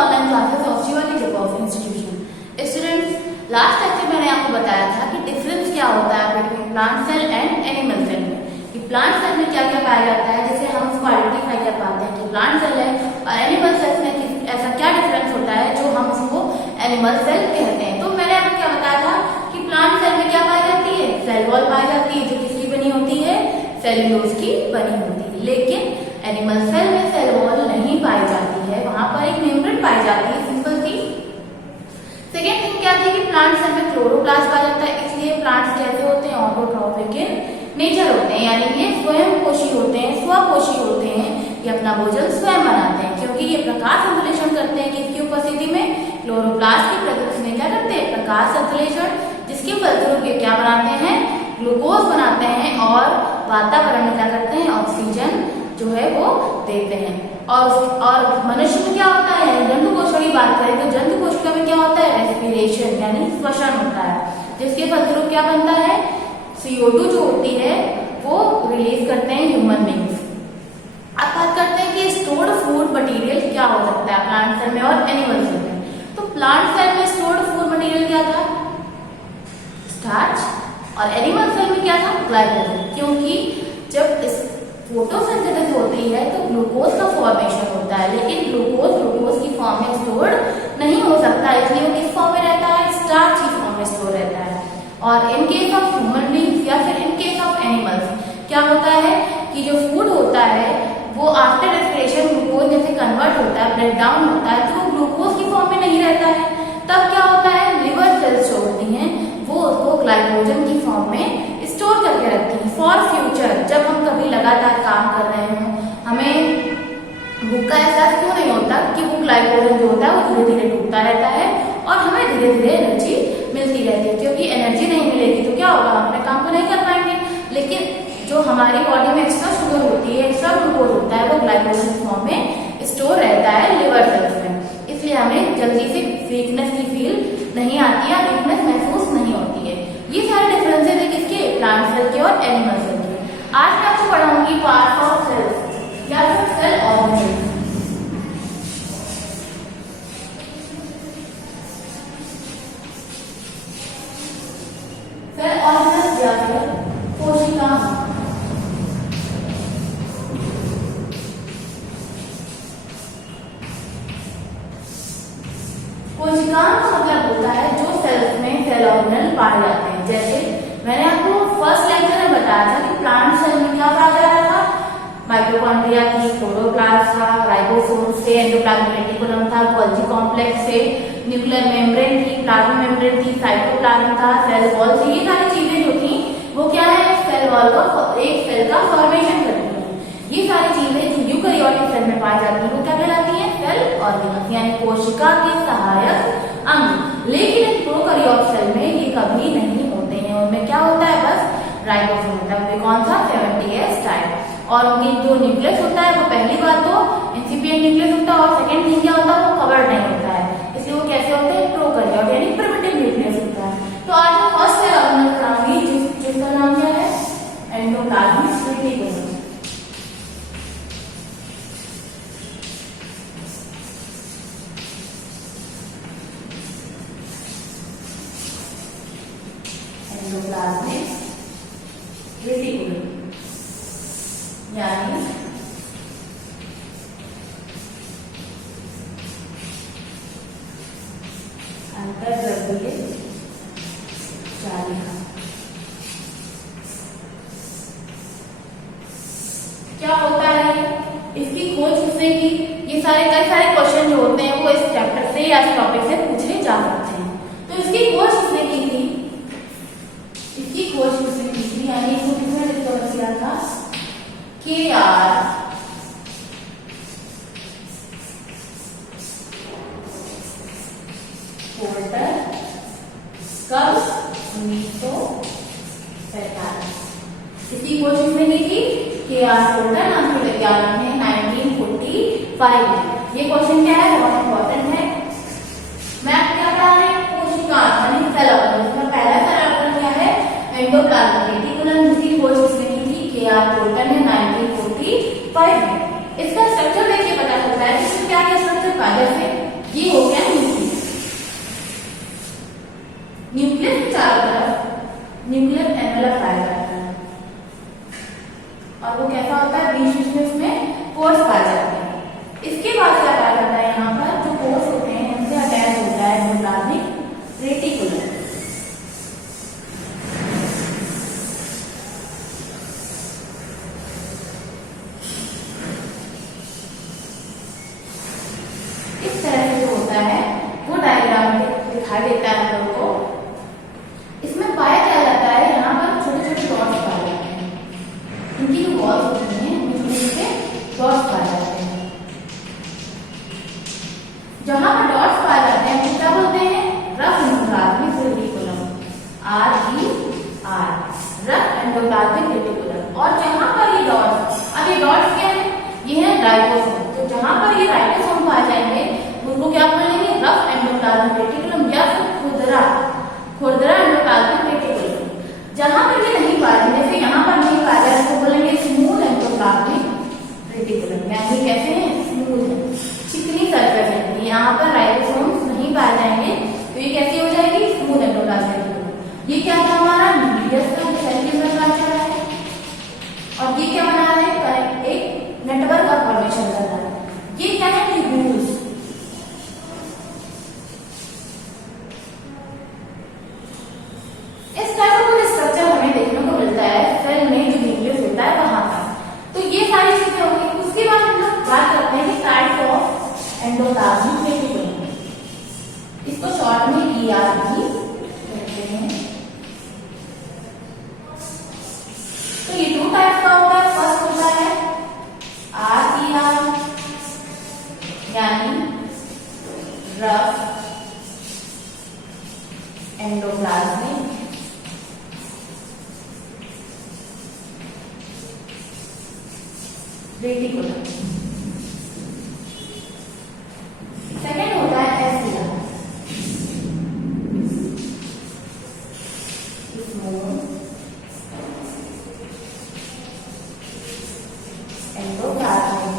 Online classes of Shivaji Jacob institution. Students, last lecture मैंने आपको बताया था कि डिफरेंस क्या होता है between plant cell and animal cell में, कि प्लांट सेल में क्या क्या पाया जाता है जिससे हम उसको आइडेंटिफाई कर पाते हैं कि प्लांट सेल है, और एनिमल सेल में ऐसा क्या डिफरेंस होता है जो हम उसको एनिमल सेल कहते हैं। तो मैंने आपको क्या बताया था कि प्लांट सेल में क्या पाई जाती है, सेल वॉल पाई जाती है जो किसकी बनी होती है, सेल्यूलोज की बनी होती है। लेकिन एनिमल सेल में सेल वॉल नहीं पाई जाती है, वहां पर एक मेम्ब्रेन पाई जाती है, सिंपल सी। सेकेंड थिंग क्या थी कि प्लांट सेल में क्लोरोप्लास्ट पाया जाता है, इसलिए प्लांट्स कैसे होते हैं, ऑटोट्रॉपिक इन नेचर होते हैं, यानी ये स्वयं पोषी होते हैं, स्वपोषी होते हैं, ये अपना भोजन स्वयं बनाते हैं क्योंकि ये प्रकाश संश्लेषण करते हैं। किसकी उपस्थिति में, क्लोरोप्लास्ट की प्रकृति में क्या करते हैं, प्रकाश संश्लेषण, जिसके फलस्वरूप ये क्या बनाते हैं, ग्लूकोज बनाते हैं और वातावरण में क्या करते हैं, ऑक्सीजन जो है वो देते हैं। और मनुष्य में क्या होता है, जंतु कोशिका की बात करें तो जंतु कोशिका में क्या होता है, रेस्पिरेशन यानी श्वसन होता है, जिसके फलस्वरूप क्या बनता है, CO2 जो होती है वो रिलीज करते हैं ह्यूमन बींग्स। अब बात करते हैं कि स्टोर्ड फूड मटेरियल क्या हो सकता है प्लांट सेल में और एनिमल सेल में। तो प्लांट सेल में स्टोर्ड फूड मटेरियल क्या था, स्टार्च, और एनिमल सेल में क्या था, ग्लाइकोजन, क्योंकि जब इस फोटोसिंथेसिस होती है तो ग्लूकोज का फॉर्मेशन होता है, लेकिन ग्लूकोज की फॉर्म में स्टोर नहीं हो सकता, इसलिए वो किस फॉर्म में रहता है, स्टार्च की फॉर्म में स्टोर रहता है। और in case of human beings या फिर इन केस ऑफ एनिमल्स क्या होता है कि जो फूड होता है वो आफ्टर रेस्पिरेशन ग्लूकोज जैसे कन्वर्ट होता है, ब्रेक डाउन होता है, तो वो ग्लूकोज की फॉर्म में नहीं रहता है। तब क्या होता है, लिवर सेल्स जो होती हैं वो उसको ग्लाइकोजन की फॉर्म में स्टोर करके रखती हैं फॉर फ्यूचर। जब हम कभी लगातार काम कर रहे हों, हमें भूख का एहसास क्यों नहीं होता कि वो ग्लाइकोजन जो होता है वो धीरे धीरे टूटता रहता है और हमें धीरे धीरे एनर्जी मिलती रहती है, क्योंकि एनर्जी नहीं मिलेगी तो क्या होगा, हम अपने काम को नहीं कर पाएंगे। लेकिन जो हमारी बॉडी में एक्स्ट्रा शुगर होती है, एक्स्ट्रा ग्लूकोज होता है, वो ग्लाइकोजन फॉर्म में स्टोर रहता है लिवर सेल्स में, इसलिए हमें जल्दी से वीकनेस की फील नहीं आती है, वीकनेस महसूस नहीं होती है। ये सारे डिफरेंसेस है किसके, प्लांट सेल के और एनिमल सेल के। आज मैं आपको पढ़ाऊंगी पार्ट ऑफ सेल्स या फिर सेल ऑर्गेनेल्स। सेल ऑर्गेनेल्स या फिर कोशिका। कोशिकाओं का मतलब होता है जो सेल्स में सेल ऑर्गेनेल पाए जाते हैं। जैसे मैंने आपको फर्स्ट लेक्चर में बताया था कि प्लांट सेल में क्या पाया जा रहा था, माइटोकॉन्ड्रिया थी, क्लोरोप्लास्ट था, राइबोसोम्स थे, एंडोप्लाज्मिक रेटिकुलम था, गोल्गी कॉम्प्लेक्स थे, न्यूक्लियर मेम्ब्रेन थी, प्लाज्मा मेम्ब्रेन थी, साइटोप्लाज्म था, सेल वॉल थी। ये सारी चीजें जो थी वो क्या है, सेल वॉल का एक सेल का फॉर्मेशन करती है। ये सारी चीजें जो यूकैरियोटिक सेल में पाई जाती है वो क्या कहलाती है, सेल ऑर्गेनेल्स यानी कोशिका के सहायक अंग। लेकिन प्रोकैरियोटिक सेल में ये कभी नहीं होते हैं, उनमें क्या होता है, बस राइबोसोम होता है, कौन सा, 70S टाइप, और उनकी जो न्यूक्लियस होता है वो पहली बात तो इंसिपिएंट न्यूक्लियस होता है और सेकंड थिंग क्या होता है, वो कवर्ड नहीं होता है, इसलिए वो कैसे होते हैं, प्रोकैरियोट यानी प्रिमिटिव न्यूक्लियस होता है। तो आज मैं फर्स्ट सेल ऑर्गेनेल पढ़ाऊंगी जिसका नाम क्या है, एंडोप्लाज्मिक रेटिकुलम। एंडोप्लाज्मिक रेटिकुलम यानी अंतर्द्रव्यीय जालिका। क्या होता है, इसकी खोज किसने की, ये सारे कई सारे क्वेश्चन जो होते हैं वो इस चैप्टर से या इस टॉपिक से पूछे जा सकते हैं। तो इसकी खोज किसने की थी, इसकी खोज किसने की थी, यानी इसको किसने डिस्कवर किया था, KR पोर्टर। कब, 1947। इसकी खोज किसने की थी, KR पोर्टर नाम के वैज्ञानिक ने 1945 में। ये क्वेश्चन क्या है, बहुत इंपॉर्टेंट है। मैं आपको क्या पढ़ा रही हूँ, कोशिका यानी सेल ऑर्गेनेल्स में पहला सेल ऑर्गेनेल क्या है, एंडोप्लाज्मिक रेटिकुलम, जिसकी खोज किसने की थी, KR पोर्टर ने 1945 में। इसका स्ट्रक्चर देखिए पता चलता है, इसमें क्या क्या स्ट्रक्चर पाया, जैसे ये हो गया न्यूक्लियस। न्यूक्लियस के चारों तरफ न्यूक्लियर एनवेलप पाया जाता है और वो कैसा होता है, बीच बीच में उसमें पोर्स पाए जाते हैं। इसके बाद क्या पाया जाता है, यहाँ पर जो पोर्स होते हैं उनसे अटैच होता है एंडोप्लाज्मिक रेटिकुलम। इस तरह से जो होता है वो डायग्राम में दिखाई देता है हम लोग को। इसमें पाया क्या जाता है, यहाँ पर छोटे छोटे डॉट्स पाए जाते हैं, इनकी जो वॉल्स होती हैं उनमें छोटे डॉट्स पाए जाते हैं। जहां पर डॉट्स पाए जाते हैं वो क्या बोलते हैं, rough endoplasmic reticulum, RER, rough endoplasmic reticulum. और जहां पर ये डॉट्स, अब ये डॉट्स क्या है, ये है राइबोसोम। तो जहां पर ये राइबोसोम पाए जाएंगे उनको क्या बोलेंगे, रफ एंडोप्लाज्मिक रेटिकुलम या फिर खुरदरा एंडोप्लाज्मिक रेटिकुलम। जहां पर ये नहीं पाए जाएंगे, जैसे यहाँ पर नहीं पाए जाए तो बोलेंगे स्मूथ एंडोप्लाज्मिक रेटिकुलम, यानी कैसे हैं, स्मूथ है, चिकनी सरफेस है। यहाँ पर राइबोसोम्स नहीं पाए जाएंगे तो ये कैसी हो जाएगी, स्मूथ एंडोप्लाज्मिक रेटिकुलम। ये क्या था हमारा न्यूक्लियस का सेल्युलर स्ट्रक्चर है और ये क्या बना रहा है, एक नेटवर्क का फॉर्मेशन कर रहा है। ये क्या है, ट्यूब्यूल्स। इस टाइप का स्ट्रक्चर हमें देखने को मिलता है सेल में, जो न्यूक्लियस होता है वहां पर। तो ये सारी चीजें होंगी। उसके बाद हम लोग बात करते हैं कि टाइप ऑफ एंडोप्लाज्मिक रेटिकुलम, इसको शॉर्ट में ER भी कहते हैं। तो ये 2 टाइप का होता है। फर्स्ट होता है RER यानी रफ एंडोप्लाज्मिक रेटिकुलम। सेकेंड होता है SER, स्मूथ एंडोप्लाज्मिक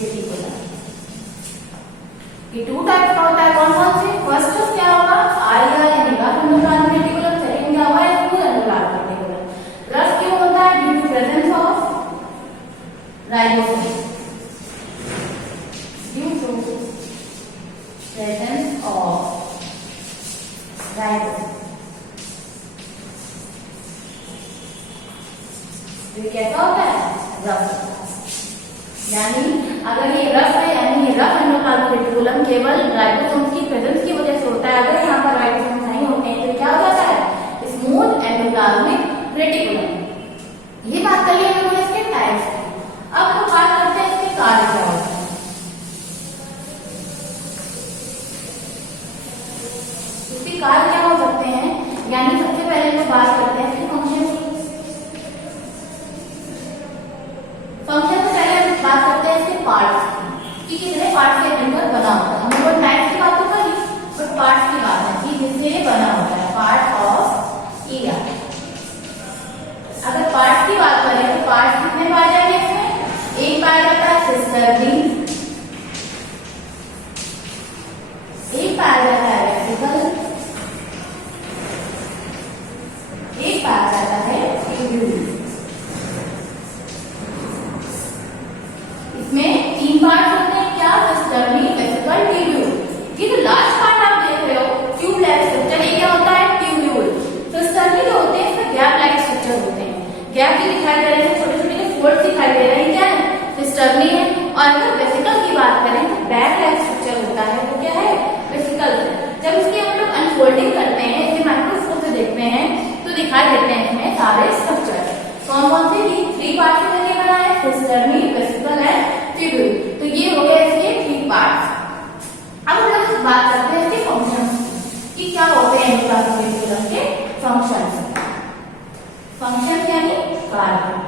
रेटिकुलम। ये 2 टाइप का होता है। कौन कौन से, फर्स्ट क्या होगा, RER यानी रफ एंडोप्लाज्मिक रेटिकुलम। सेकेंड क्या होगा, स्मूथ एंडोप्लाज्मिक रेटिकुलम। रफ क्यों होता है, due to presence of ribosome, due to presence of ribosome. ये कैसा होता है, रफ। यानी अगर ये रफ है, यानी ये रफ एंडोप्लाज्मिक रेटिकुलम केवल राइबोसोम की प्रेजेंस की वजह से होता है। अगर यहाँ पर राइबोसोम नहीं होते हैं तो क्या हो जाता है, स्मूथ एंडोप्लाज्मिक रेटिकुलम। ये बात कर लिया हमने इसके टाइप्स की। अब हम बात करते हैं इसके कार्य क्या होते हैं। इसके कार्य क्या हो सकते हैं, यानी सबसे पहले हम बात करते हैं इसके फंक्शन। फंक्शन से पहले हम बात करते हैं इसके पार्ट्स की, कितने पार्ट्स के मिलकर बना होता है। हम लोग टाइप्स की बात तो करी, बट पार्ट्स की बात है कि जिससे बना होता है, पार्ट ऑफ ER। अगर पार्ट्स की बात करें तो पार्ट्स कितने पाए जाएंगे इसमें, एक पाया जाता है सिस्टर्नी, एक पाया जाता है वेसिकल, एक पाया जाता है ट्यूब्यूल। इसमें 3 पार्ट होते हैं, क्या, सिस्टर्नी, वेसिकल, ट्यूब्यूल। ये जो लास्ट पार्ट आप देख रहे हो, ट्यूब लाइक स्ट्रक्चर, ये क्या होता है, ट्यूब्यूल। सिस्टर्नी जो होते हैं इसमें गैप लाइक स्ट्रक्चर होते हैं, गैप भी दिखाई दे रहे हैं, छोटे छोटे फोल्ड दिखाई दे रहे हैं, क्या है, सिस्टर्नी है। और अगर वेसिकल की बात करें तो बैक लाइक स्ट्रक्चर होता है, तो क्या है, वेसिकल। जब इसकी हम लोग अनफोल्डिंग करते हैं, इसे माइक्रोस्कोप से देखते हैं तो दिखाई देते हैं इसमें सारे स्ट्रक्चर। कौन कौन से, 3 पार्ट से मिलकर बना है, सिस्टर्नी, वेसिकल एंड ट्यूब्यूल। तो ये हो गए इसके 3 पार्ट्स। अब हम लोग बात करते हैं इसके फंक्शंस कि क्या होते हैं एंडोप्लाज्मिक रेटिकुलम के फंक्शंस। फंक्शन यानी कार्य।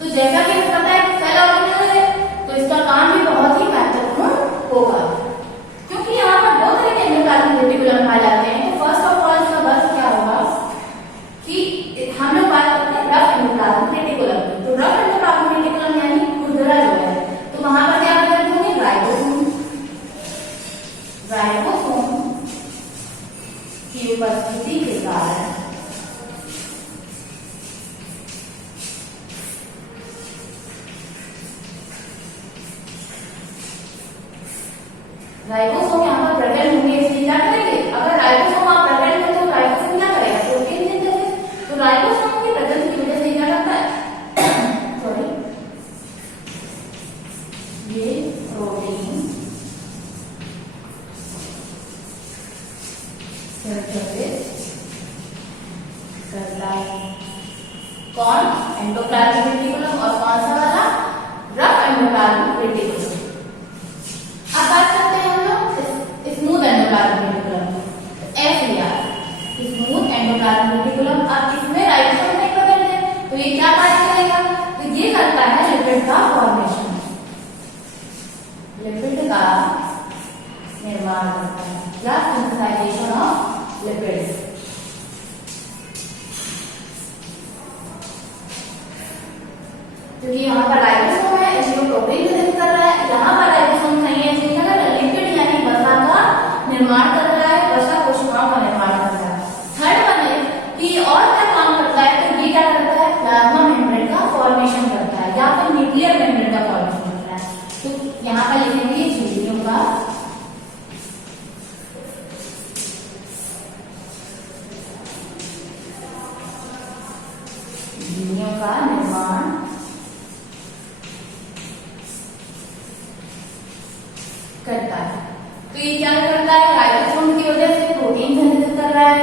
तो जैसा कि पता है सेल ऑर्गेनेल है तो इसका काम भी बहुत ही महत्वपूर्ण होगा, क्योंकि यहाँ पर 2 राइबोसोम की उपस्थिति के कारण राइबोसोम यहाँ पर प्रेजेंट होंगे, इसलिए क्या करेंगे, अगर राइबोसोम आप प्रेजेंट है तो राइबोसोम क्या करेगा, प्रोटीन सिंथेसिस। तो राइबोसोम की प्रेजेंस की वजह से क्या करता है सॉरी ये प्रोटीन सिंथेसिस करता है। कौन, एंडोप्लाज्मिक रेटिकुलम, और कौन सा वाला, रफ एंडोप्लाज्मिक रेटिकुलम। अब बात करते हैं हम लोग smooth endoplasmic reticulum, SER, smooth endoplasmic reticulum. अब इसमें राइबोसोम नहीं प्रेजेंट है, तो ये क्या कार्य करेगा, तो ये करता है लिपिड का फॉर्मेशन, लिपिड का निर्माण करता है, या सिंथेसाइजेशन ऑफ लिपिड्स। क्योंकि यहाँ पर राइबोसोम है इसलिए प्रोटीन सिंथेसिस कर रहा है, यहाँ पर राइबोसोम नहीं है इसलिए क्या कर रहा है, लिपिड यानी वसा का निर्माण कर रहा है, वसा कोशिकाओं का निर्माण कर रहा है। थर्ड वन है कि और क्या काम करता है, तो ये क्या करता है, प्लाज्मा मेम्ब्रेन का फॉर्मेशन करता है, या फिर न्यूक्लियर मेम्ब्रेन का फॉर्मेशन करता है। तो यहाँ पर लिखेंगे झिल्लियों का निर्माण करता है। तो ये क्या करता है, राइबोसोम की वजह से प्रोटीन सिंथेसिस कर रहा है,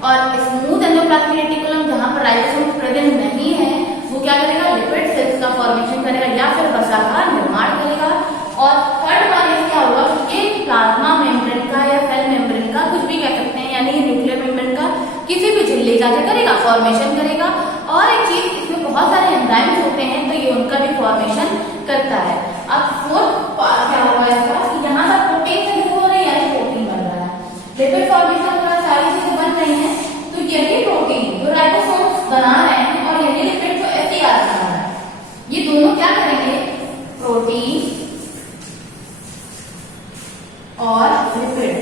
और स्मूथ एंडोप्लाज्मिक रेटिकुलम जहां पर राइबोसोम प्रेजेंट नहीं है वो क्या करेगा, लिपिड सेल्स का फॉर्मेशन करेगा या फिर वसा का निर्माण करेगा। और थर्ड वन क्या होगा, ये प्लाज्मा मेम्ब्रेन का या सेल मेम्ब्रेन का कुछ भी कह सकते हैं, यानी न्यूक्लियर मेम्ब्रेन का किसी भी झिल्ली का क्या करेगा, फॉर्मेशन करेगा। और एक चीज, इसमें बहुत सारे एंजाइम्स होते हैं तो ये उनका भी फॉर्मेशन करता है। अब फोर्थ क्या होगा इसका, यहाँ पर प्रोटीन सिंथेसिस हो रही है यानी प्रोटीन बन रहा है, लिपिड फॉर्मेशन हो रहा है, सारी चीजें बन रही हैं। तो यही प्रोटीन जो राइबोसोम बना रहे हैं और यही लिपिड जो SER बना रहा है, ये दोनों क्या करेंगे, प्रोटीन और लिपिड,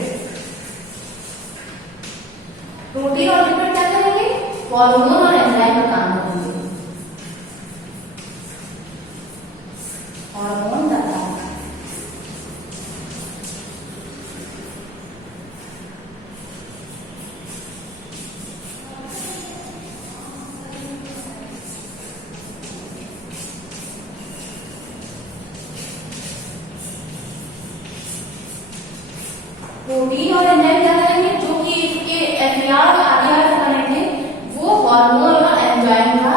प्रोटीन और लिपिड क्या करेंगे, हार्मोन और एंजाइम का काम करेंगे। हार्मोन का काम, प्रोटीन और एंजाइम क्या करेंगे, जो कि इसके SER RDR से बने थे वो हार्मोन और एंजाइम का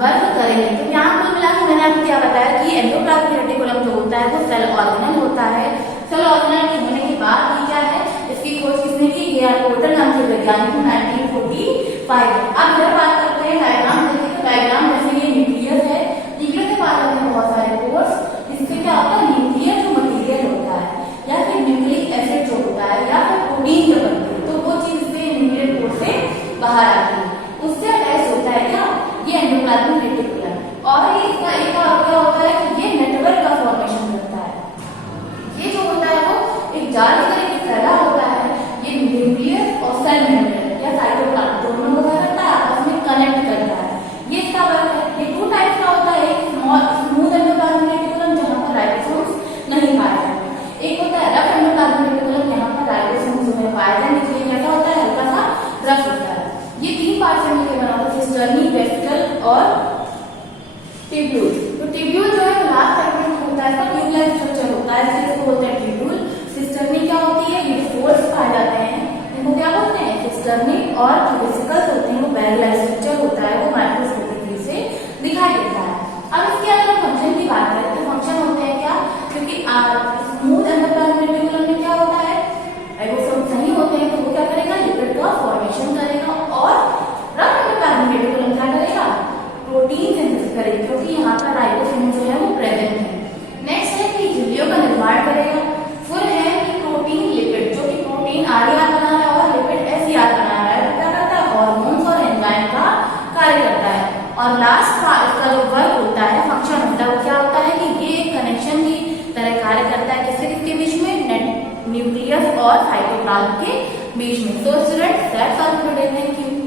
वर्क करेंगे। तो यहाँ कुल मिला के मैंने आपको क्या बताया कि एंडोप्लाज्मिक रेटिकुलम जो होता है वो सेल ऑर्गेनल होता है। सेल ऑर्गेनल के होने के बाद भी क्या है, इसकी खोज किसने की, गेर्ड पोर्टर नाम के वैज्ञानिक 1945। अब इधर बात करते हैं डायग्राम देखिए, तो डायग्राम जैसे ये न्यूक्लियस है, न्यूक्लियस के पास होते हैं बहुत सारे पोर्स, इससे क्या होता है, न्यूक्लियर जो मटेरियल होता है या फिर न्यूक्लिक एसिड जो होता है या फिर प्रोटीन जो बनती है, तो वो चीज से न्यूक्लियर पोर से बाहर आती है, उससे अटैच होता है क्या, ये एंडोप्लाज्मिक रेटिकुलम। और ये इसका एक और क्या होता है कि ये नेटवर्क का फॉर्मेशन करता है। ये जो होता है वो एक जाल की तरह फैला होता है, ये न्यूक्लियस और सेल मेम्ब्रेन या साइटोप्लाज्म दोनों को क्या करता है, आपस में कनेक्ट करता है। ये इसका वर्क है। ये टू टाइप्स का होता है, एक स्मूथ एंडोप्लाज्मिक रेटिकुलम जहां पर राइबोसोम्स नहीं पाए जाते, एक होता है रफ एंडोप्लाज्मिक रेटिकुलम, यहाँ पर राइबोसोम जो है पाए जाते हैं, इसलिए कैसा होता है, हल्का सा रफ होता है। ये तीन पार्ट से मिलकर बना होता है, सिस्टर्नी, वेसिकल और ट्यूब्यूल। तो ट्यूब्यूल जो है लास्ट सेगमेंट होता है, इसका ट्यूबलाइक स्ट्रक्चर होता है, इसको बोलते हैं ट्यूब्यूल। सिस्टर्नी क्या होती है, ये फोर्स पाए जाते हैं, इनको क्या बोलते हैं, सिस्टर्नी। और जो वेसिकल्स होते हैं वो बैग-लाइक स्ट्रक्चर होता है, वो माइक्रोस्कोपिक व्यू से दिखाई देता है। अब इसके अगर फंक्शन की बात करें तो फंक्शन होते हैं क्या, क्योंकि स्मूथ एंडोप्लाज्मिक रेटिकुलम में क्या होता है, राइबोसोम्स नहीं होते हैं, तो वो क्या करेगा, लिपिड का फॉर्मेशन करेगा। और रफ एंडोप्लाज्मिक रेटिकुलम क्या करेगा, प्रोटीन सिंथेसिस करेगा, क्योंकि यहाँ पर राइबोसोम जो है वो प्रेजेंट है। नेक्स्ट है कि झिल्लियों का निर्माण करेगा। फिर है कि प्रोटीन लिपिड, जो कि प्रोटीन RDR बना रहा है और लिपिड SER बना रहा है, तो क्या करता है, हार्मोन्स और एंजाइम का कार्य करता है। और लास्ट इसका जो वर्क होता है, फंक्शन होता है, वो क्या होता है कि ये एक कनेक्शन की तरह कार्य करता है, किसके किसके बीच में, न्यूक्लियस और साइटोप्लाज्म के बीच में। तो students that's all for today, thank you.